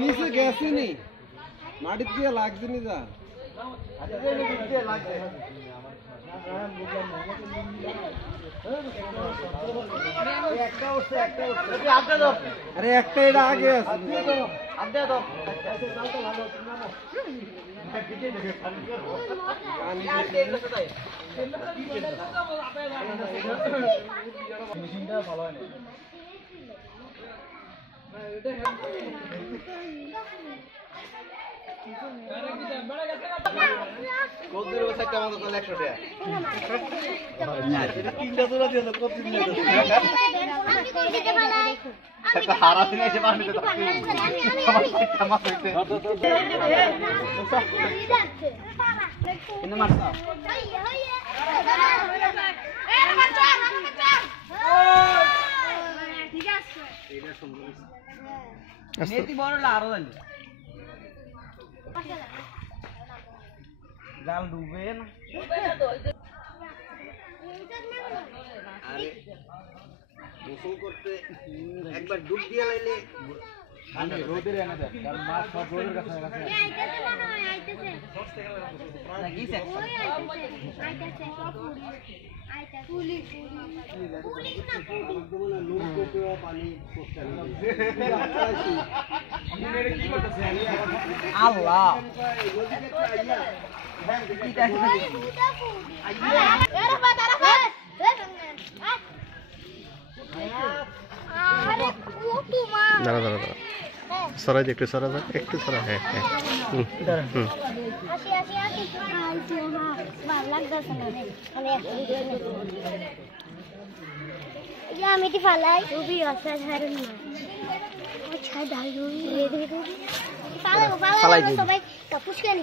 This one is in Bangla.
নিচে গেছে নি মাটির দিয়ে লাগছে নি যা আরে একটা এটা আগে আছে মেশিনটা ভালো হয় না জাল ডুবে না আরে গোসল করতে একবার ডুব দিয়ে লাইলে রোদে এনে দেয় কারণ মাছ সব রোদের কাছে আইতেছে মনে হয় আইতেছে লাগিছে আইতেছে সব আইতেছে পুলি পুলি না পুলি লোক কোকো পানি পোস্টার আপনি কি করতেছেন আল্লাহ দাঁড়া দাঁড়া দাঁড়া সরাই দে একটু সরা একটু সরা হ্যাঁ হ্যাঁ আমি ফালাই খুবই অসাধারণ মাছ সবাই কাপুস কেন